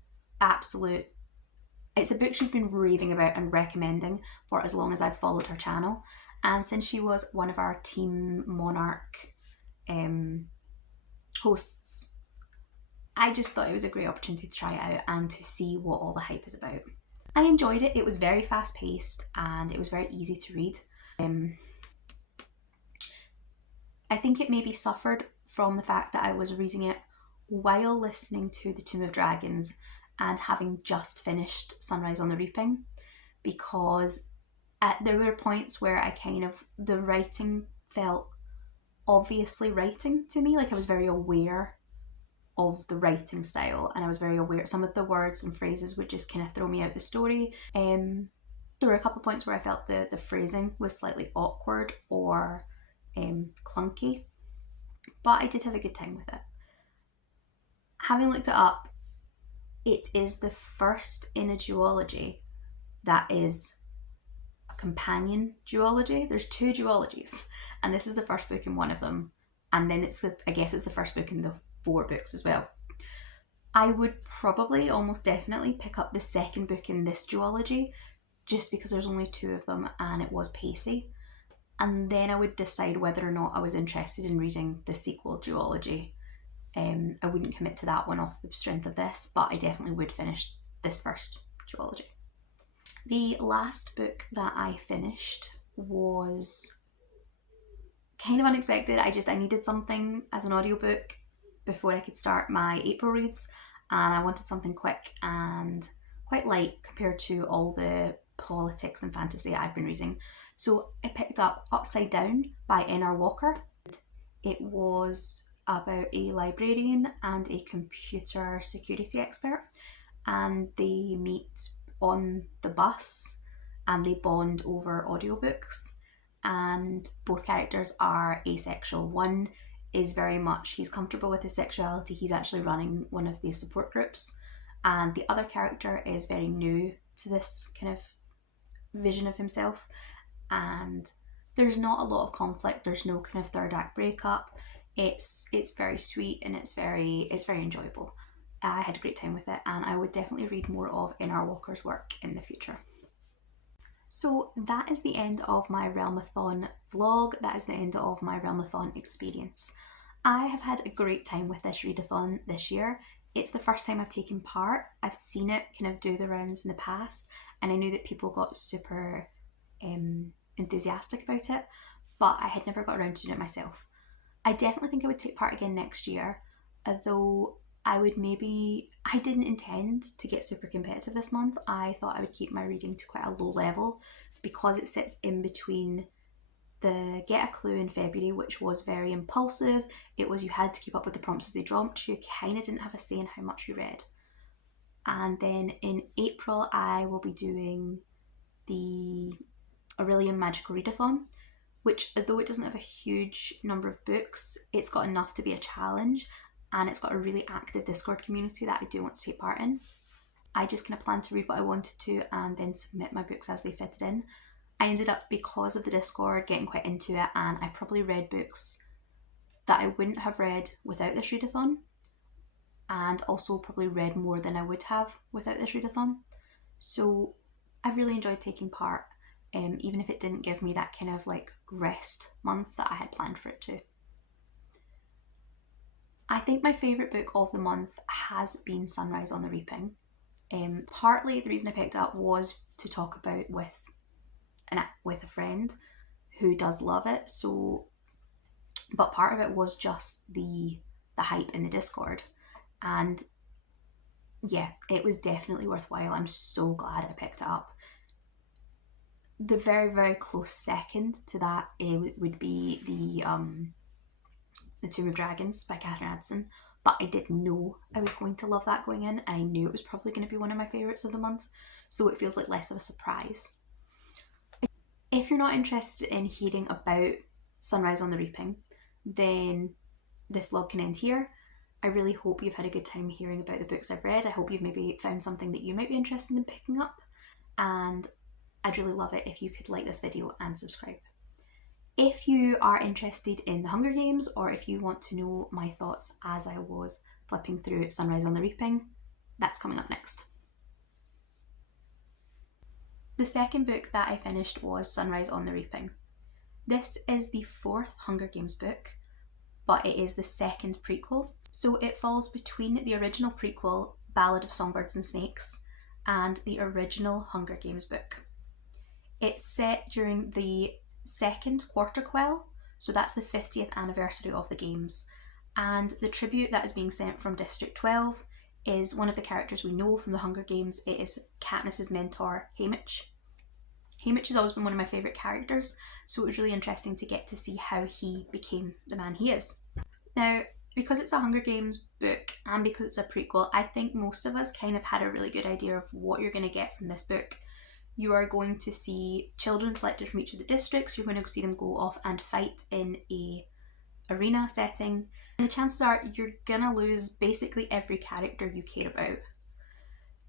it's a book she's been raving about and recommending for as long as I've followed her channel, and since she was one of our Team Monarch hosts, I just thought it was a great opportunity to try it out and to see what all the hype is about. I enjoyed it. It was very fast paced and it was very easy to read. I think it maybe suffered from the fact that I was reading it while listening to The Tomb of Dragons and having just finished Sunrise on the Reaping, because there were points where the writing felt obviously writing to me. Like, I was very aware of the writing style, and I was very aware some of the words and phrases would just kind of throw me out the story. There were a couple of points where I felt the phrasing was slightly awkward or clunky, but I did have a good time with it. Having looked it up, it is the first in a duology that is a companion duology. There's 2 duologies, and this is the first book in one of them, and then it's the first book in the 4 books as well. I would probably almost definitely pick up the second book in this duology, just because there's only 2 of them and it was pacey, and then I would decide whether or not I was interested in reading the sequel duology. I wouldn't commit to that one off the strength of this, but I definitely would finish this first duology. The last book that I finished was kind of unexpected. I needed something as an audiobook before I could start my April reads, and I wanted something quick and quite light compared to all the politics and fantasy I've been reading. So I picked up Upside Down by N.R. Walker. It was about a librarian and a computer security expert, and they meet on the bus and they bond over audiobooks. And both characters are asexual. One is very much, he's comfortable with his sexuality, he's actually running one of the support groups. And the other character is very new to this kind of vision of himself. And there's not a lot of conflict, there's no kind of third act breakup. It's very sweet and it's very enjoyable. I had a great time with it, and I would definitely read more of N.R. Walker's work in the future. So that is the end of my Realmathon vlog. That is the end of my Realmathon experience. I have had a great time with this readathon this year. It's the first time I've taken part. I've seen it kind of do the rounds in the past, and I knew that people got super enthusiastic about it, but I had never got around to doing it myself. I definitely think I would take part again next year, although I didn't intend to get super competitive this month. I thought I would keep my reading to quite a low level because it sits in between the Get a Clue in February, which was very impulsive. It was you had to keep up with the prompts as they dropped. You kind of didn't have a say in how much you read. And then in April, I will be doing the Aurelian Magical Readathon, which, although it doesn't have a huge number of books, it's got enough to be a challenge, and it's got a really active Discord community that I do want to take part in. I just kind of planned to read what I wanted to and then submit my books as they fitted in. I ended up, because of the Discord, getting quite into it, and I probably read books that I wouldn't have read without this readathon, and also probably read more than I would have without this readathon. So I really enjoyed taking part, even if it didn't give me that kind of like rest month that I had planned for it to. I think my favourite book of the month has been Sunrise on the Reaping. Partly the reason I picked it up was to talk about with a friend who does love it. But part of it was just the hype in the Discord, and yeah, it was definitely worthwhile. I'm so glad I picked it up. The very, very close second to that would be the Tomb of Dragons by Katherine Addison, but I did know I was going to love that going in, and I knew it was probably going to be one of my favourites of the month, so it feels like less of a surprise. If you're not interested in hearing about Sunrise on the Reaping, then this vlog can end here. I really hope you've had a good time hearing about the books I've read. I hope you've maybe found something that you might be interested in picking up, and I'd really love it if you could like this video and subscribe. If you are interested in the Hunger Games, or if you want to know my thoughts as I was flipping through Sunrise on the Reaping, that's coming up next. The second book that I finished was Sunrise on the Reaping. This is the fourth Hunger Games book, but it is the second prequel. So it falls between the original prequel, Ballad of Songbirds and Snakes, and the original Hunger Games book. It's set during the second quarterquell, so that's the 50th anniversary of the games, and the tribute that is being sent from District 12 is one of the characters we know from the Hunger Games. It is Katniss's mentor, Haymitch. Haymitch has always been one of my favourite characters, so it was really interesting to get to see how he became the man he is. Now, because it's a Hunger Games book and because it's a prequel, I think most of us kind of had a really good idea of what you're going to get from this book. You are going to see children selected from each of the districts. You're going to see them go off and fight in a arena setting. And the chances are you're going to lose basically every character you care about.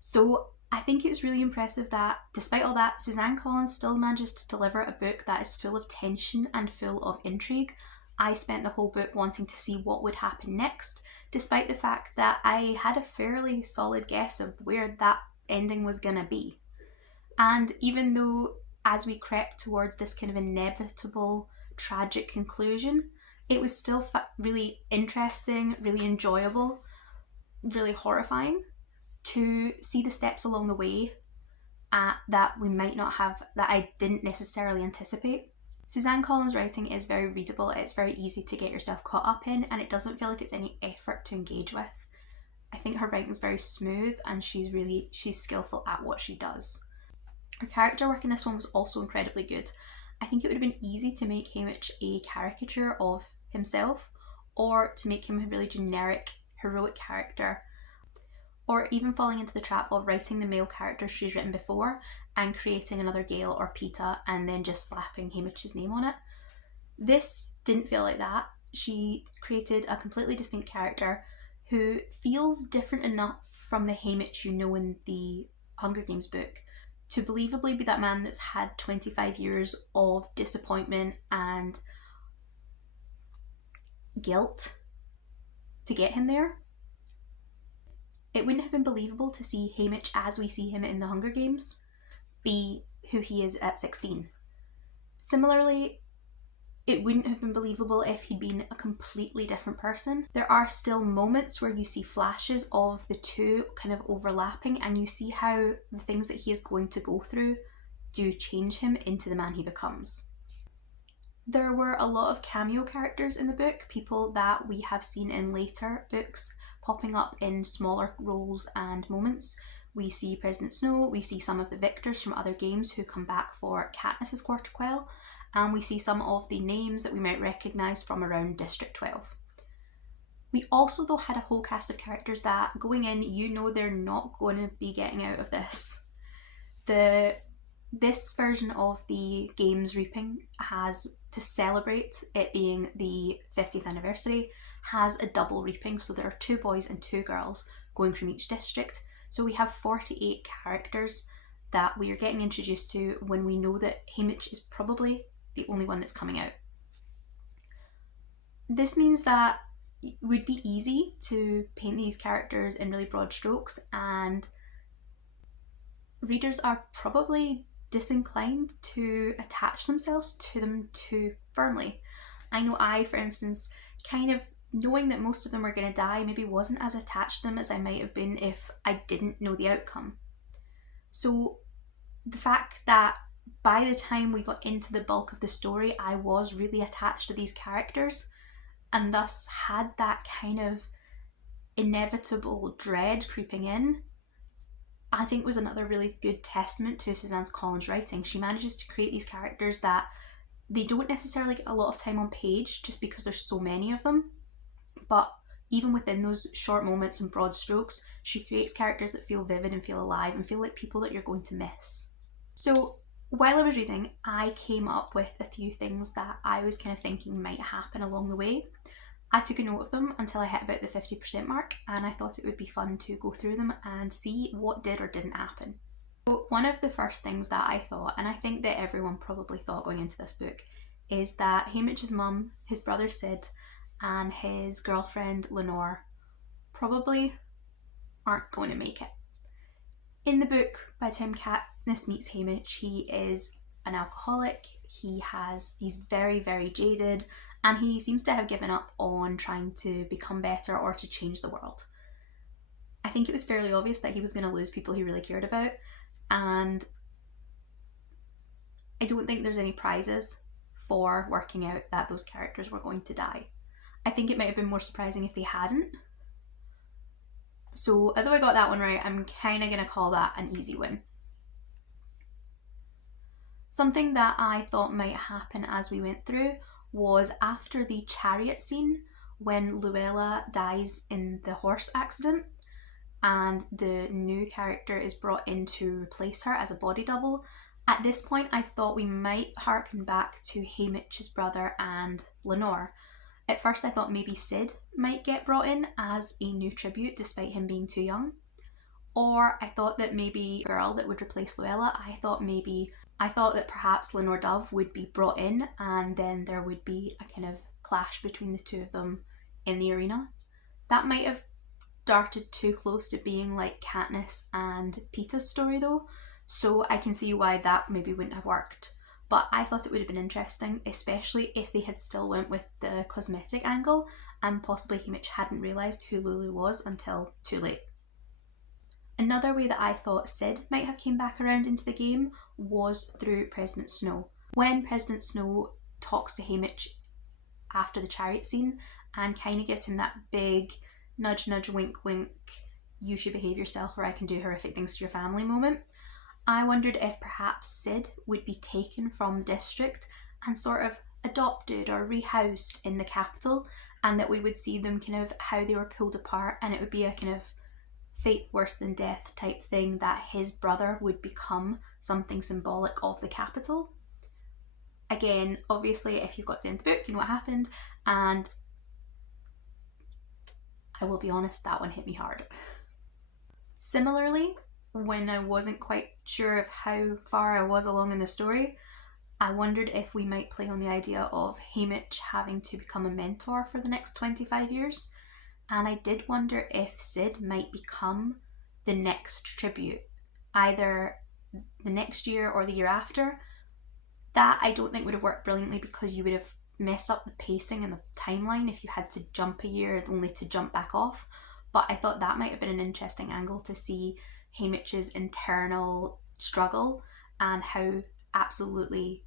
So I think it's really impressive that despite all that, Suzanne Collins still manages to deliver a book that is full of tension and full of intrigue. I spent the whole book wanting to see what would happen next, despite the fact that I had a fairly solid guess of where that ending was going to be. And even though as we crept towards this kind of inevitable tragic conclusion, it was still really interesting, really enjoyable, really horrifying to see the steps along the way that we might not have, that I didn't necessarily anticipate. Suzanne Collins' writing is very readable, it's very easy to get yourself caught up in, and it doesn't feel like it's any effort to engage with. I think her writing is very smooth, and she's skillful at what she does. Her character work in this one was also incredibly good. I think it would have been easy to make Haymitch a caricature of himself, or to make him a really generic, heroic character. or even falling into the trap of writing the male characters she's written before and creating another Gale or Peeta and then just slapping Haymitch's name on it. This didn't feel like that. She created a completely distinct character who feels different enough from the Haymitch you know in the Hunger Games book to believably be that man that's had 25 years of disappointment and guilt to get him there. It wouldn't have been believable to see Haymitch as we see him in the Hunger Games be who he is at 16. Similarly, it wouldn't have been believable if he'd been a completely different person. There are still moments where you see flashes of the two kind of overlapping, and you see how the things that he is going to go through do change him into the man he becomes. There were a lot of cameo characters in the book, people that we have seen in later books popping up in smaller roles and moments. We see President Snow, we see some of the victors from other games who come back for Katniss's Quarter Quell, and we see some of the names that we might recognise from around District 12. We also though had a whole cast of characters that going in, you know they're not going to be getting out of this. This version of the Games Reaping has, to celebrate it being the 50th anniversary, has a double reaping, so there are 2 boys and 2 girls going from each district. So we have 48 characters that we are getting introduced to when we know that Haymitch is probably the only one that's coming out. This means that it would be easy to paint these characters in really broad strokes, and readers are probably disinclined to attach themselves to them too firmly. I know I, for instance, kind of knowing that most of them were going to die maybe wasn't as attached to them as I might have been if I didn't know the outcome. So the fact that by the time we got into the bulk of the story, I was really attached to these characters and thus had that kind of inevitable dread creeping in, I think was another really good testament to Suzanne Collins' writing. She manages to create these characters that they don't necessarily get a lot of time on page just because there's so many of them, but even within those short moments and broad strokes, she creates characters that feel vivid and feel alive and feel like people that you're going to miss. So while I was reading, I came up with a few things that I was kind of thinking might happen along the way. I took a note of them until I hit about the 50% mark, and I thought it would be fun to go through them and see what did or didn't happen. So one of the first things that I thought, and I think that everyone probably thought going into this book, is that Haymitch's mum, his brother Sid, and his girlfriend Lenore probably aren't going to make it. In the book, by the time Katniss meets Haymitch, he is an alcoholic, he's very, very jaded, and he seems to have given up on trying to become better or to change the world. I think it was fairly obvious that he was going to lose people he really cared about, and I don't think there's any prizes for working out that those characters were going to die. I think it might have been more surprising if they hadn't. So although I got that one right, I'm kind of going to call that an easy win. Something that I thought might happen as we went through was after the chariot scene when Luella dies in the horse accident and the new character is brought in to replace her as a body double. At this point I thought we might harken back to Haymitch's brother and Lenore. At first I thought maybe Sid might get brought in as a new tribute despite him being too young. Or I thought that maybe the girl that would replace Luella, I thought that perhaps Lenore Dove would be brought in and then there would be a kind of clash between the two of them in the arena. That might have darted too close to being like Katniss and Peeta's story though, so I can see why that maybe wouldn't have worked. But I thought it would have been interesting, especially if they had still went with the cosmetic angle and possibly Haymitch hadn't realised who Lulu was until too late. Another way that I thought Sid might have came back around into the game was through President Snow. When President Snow talks to Haymitch after the chariot scene and kind of gives him that big nudge nudge wink wink, you should behave yourself or I can do horrific things to your family moment, I wondered if perhaps Sid would be taken from the district and sort of adopted or rehoused in the capital, and that we would see them kind of how they were pulled apart and it would be a kind of fate worse than death type thing, that his brother would become something symbolic of the capital. Again, obviously, if you've got to the end of the book, you know what happened, and I will be honest, that one hit me hard. Similarly, when I wasn't quite sure of how far I was along in the story, I wondered if we might play on the idea of Haymitch having to become a mentor for the next 25 years. And I did wonder if Sid might become the next tribute, either the next year or the year after. That I don't think would have worked brilliantly, because you would have messed up the pacing and the timeline if you had to jump a year only to jump back off. But I thought that might have been an interesting angle to see Haymitch's internal struggle and how absolutely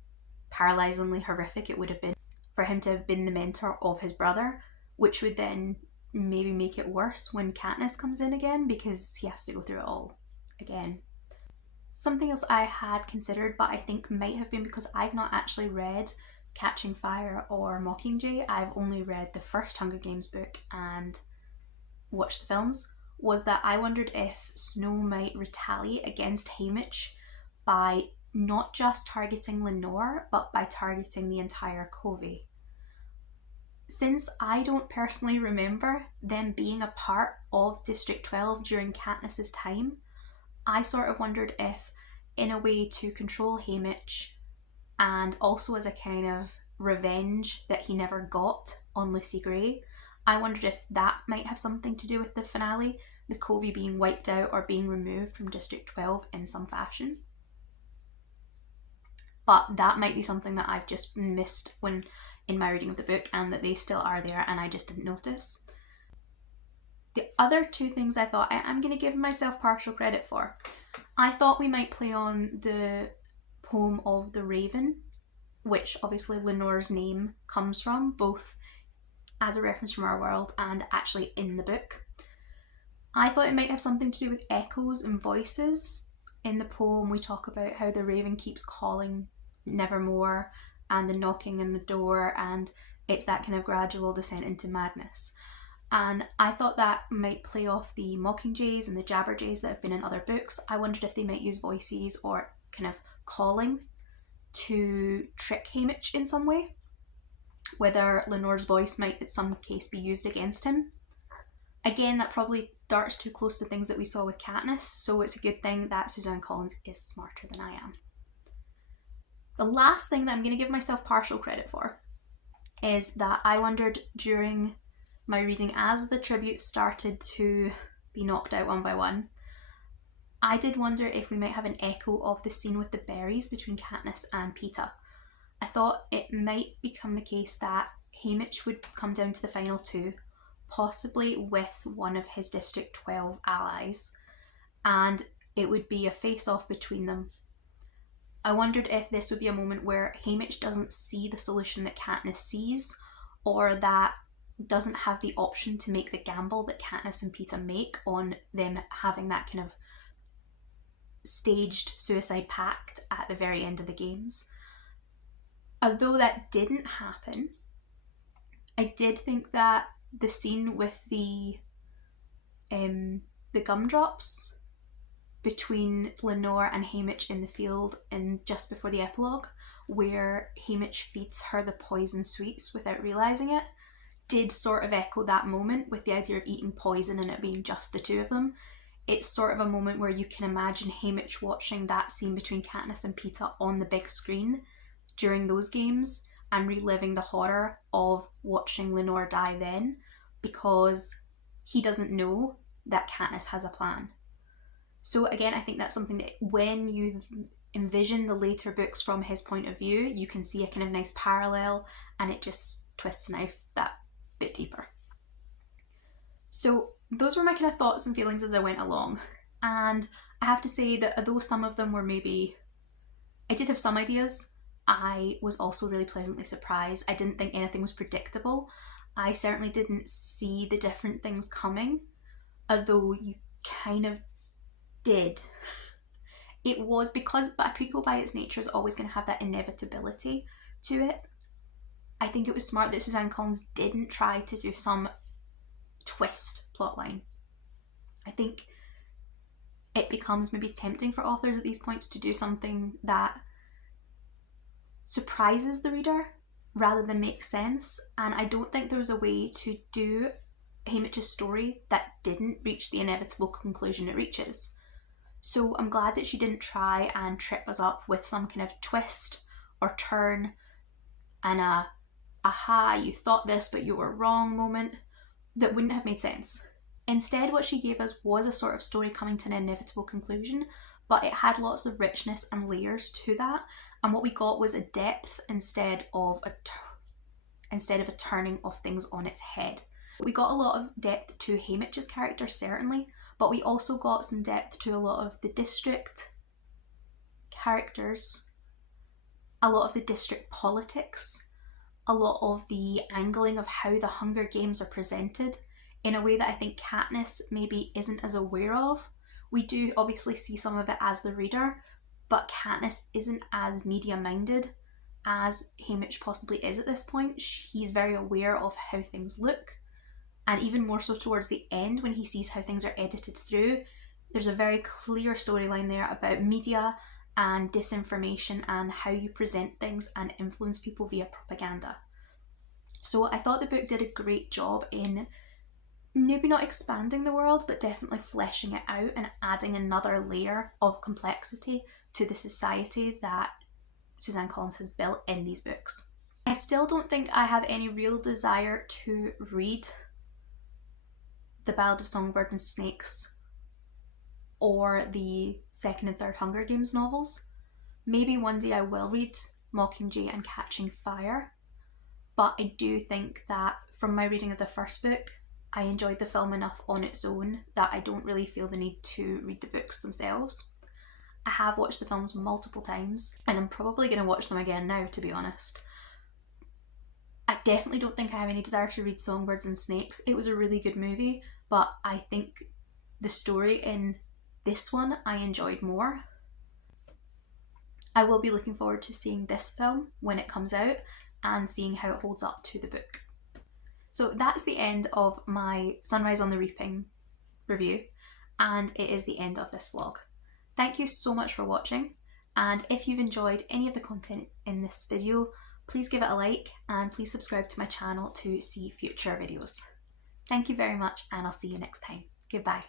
paralysingly horrific it would have been for him to have been the mentor of his brother, which would then maybe make it worse when Katniss comes in again, because he has to go through it all again. Something else I had considered, but I think might have been because I've not actually read Catching Fire or Mockingjay, I've only read the first Hunger Games book and watched the films, was that I wondered if Snow might retaliate against Haymitch by not just targeting Lenore, but by targeting the entire Covey. Since I don't personally remember them being a part of District 12 during Katniss's time, I sort of wondered if, in a way to control Haymitch, and also as a kind of revenge that he never got on Lucy Gray, I wondered if that might have something to do with the finale, the Covey being wiped out or being removed from District 12 in some fashion. But that might be something that I've just missed when in my reading of the book, and that they still are there and I just didn't notice. The other two things I thought I'm going to give myself partial credit for. I thought we might play on the poem of the Raven, which obviously Lenore's name comes from, both as a reference from our world and actually in the book. I thought it might have something to do with echoes and voices. In the poem we talk about how the raven keeps calling nevermore, and the knocking on the door, and it's that kind of gradual descent into madness. And I thought that might play off the Mockingjays and the Jabberjays that have been in other books. I wondered if they might use voices or kind of calling to trick Haymitch in some way. Whether Lenore's voice might in some case be used against him. Again, that probably darts too close to things that we saw with Katniss, so it's a good thing that Suzanne Collins is smarter than I am. The last thing that I'm going to give myself partial credit for is that I wondered during my reading, as the tributes started to be knocked out one by one, I did wonder if we might have an echo of the scene with the berries between Katniss and Peeta. I thought it might become the case that Haymitch would come down to the final two, possibly with one of his District 12 allies, and it would be a face-off between them. I wondered if this would be a moment where Haymitch doesn't see the solution that Katniss sees, or that doesn't have the option to make the gamble that Katniss and Peeta make on them having that kind of staged suicide pact at the very end of the games. Although that didn't happen, I did think that the scene with the gumdrops between Lenore and Haymitch in the field, and just before the epilogue, where Haymitch feeds her the poison sweets without realising it, did sort of echo that moment with the idea of eating poison and it being just the two of them. It's sort of a moment where you can imagine Haymitch watching that scene between Katniss and Peeta on the big screen during those games and reliving the horror of watching Lenore die then, because he doesn't know that Katniss has a plan. So again, I think that's something that when you envision the later books from his point of view, you can see a kind of nice parallel, and it just twists the knife that bit deeper. So those were my kind of thoughts and feelings as I went along. And I have to say that although some of them were maybe, I did have some ideas, I was also really pleasantly surprised. I didn't think anything was predictable. I certainly didn't see the different things coming, although you kind of did. It was because a prequel by its nature is always going to have that inevitability to it. I think it was smart that Suzanne Collins didn't try to do some twist plotline. I think it becomes maybe tempting for authors at these points to do something that surprises the reader rather than makes sense. And I don't think there was a way to do Haymitch's story that didn't reach the inevitable conclusion it reaches. So I'm glad that she didn't try and trip us up with some kind of twist or turn and a aha, you thought this but you were wrong moment that wouldn't have made sense. Instead, what she gave us was a sort of story coming to an inevitable conclusion, but it had lots of richness and layers to that, and what we got was a depth instead of a turning of things on its head. We got a lot of depth to Haymitch's character, certainly, but we also got some depth to a lot of the district characters, a lot of the district politics, a lot of the angling of how the Hunger Games are presented in a way that I think Katniss maybe isn't as aware of. We do obviously see some of it as the reader, but Katniss isn't as media-minded as Haymitch possibly is at this point. He's very aware of how things look, and even more so towards the end when he sees how things are edited through. There's a very clear storyline there about media and disinformation and how you present things and influence people via propaganda. So I thought the book did a great job in maybe not expanding the world, but definitely fleshing it out and adding another layer of complexity to the society that Suzanne Collins has built in these books. I still don't think I have any real desire to read The Ballad of Songbird and Snakes or the second and third Hunger Games novels. Maybe one day I will read Mockingjay and Catching Fire, but I do think that from my reading of the first book, I enjoyed the film enough on its own that I don't really feel the need to read the books themselves. I have watched the films multiple times, and I'm probably going to watch them again now, to be honest. I definitely don't think I have any desire to read Songbirds and Snakes. It was a really good movie, but I think the story in this one I enjoyed more. I will be looking forward to seeing this film when it comes out and seeing how it holds up to the book. So that's the end of my Sunrise on the Reaping review, and it is the end of this vlog. Thank you so much for watching, and if you've enjoyed any of the content in this video, please give it a like and please subscribe to my channel to see future videos. Thank you very much, and I'll see you next time. Goodbye.